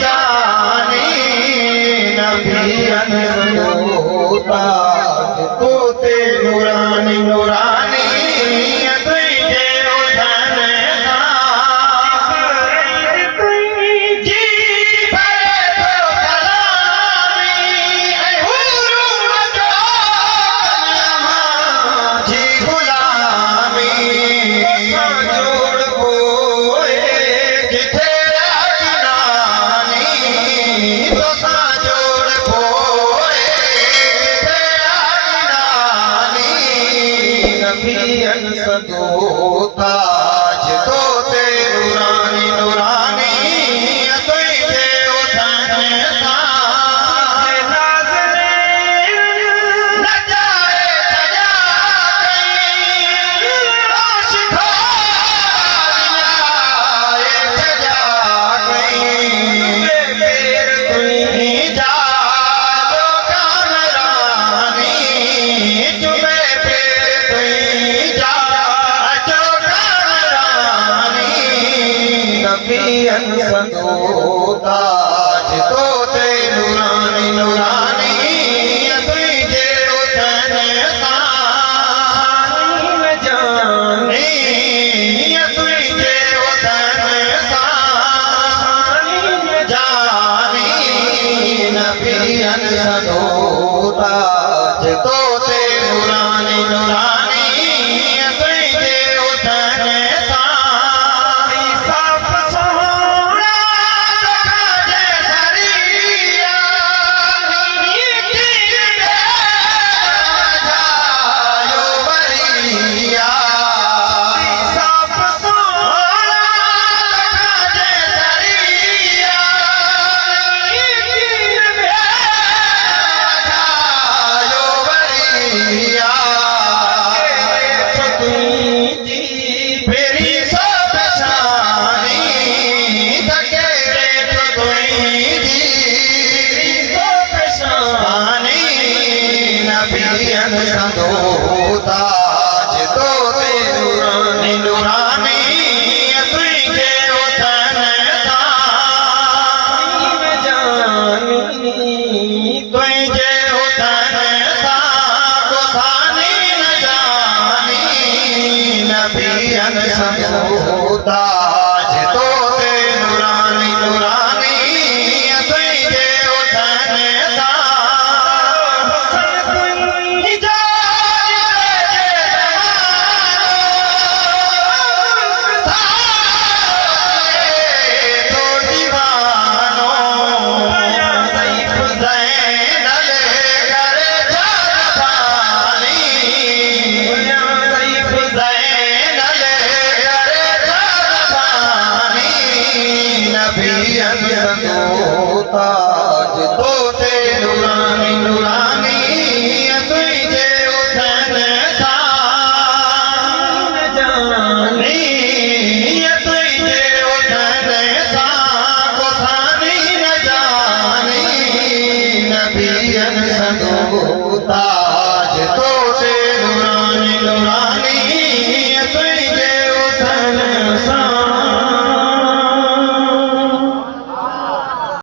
जानी नबियन जो ताज तोते नूरानी नूरानी तुझे हुसन जी भरे तो सलामी हुरूम जो जी गुलामी जोड़ पोए जिथे नबियन सदो ताज तोते नूरानी नूरानी तुझे हुसन नाज़ने न जाए सजा कहीं आशिक़ो सजा कहीं मेर तुही जा जो कामरानी चुमे नबियन सदो ताज तोते नूरानी नूरानी तुझे हुसन जानी तुझे हुसन जानी नबियन सदो ताज तोते नूरानी नूरानी नबियन सदो ताज तोते नूरानी नूरानी तुझे हुसन जानी तुझे हुसन गुसानी न जानी नबियन सदो ताज तोते नूरानी नूरानी तुझे हुसन नबियन सदो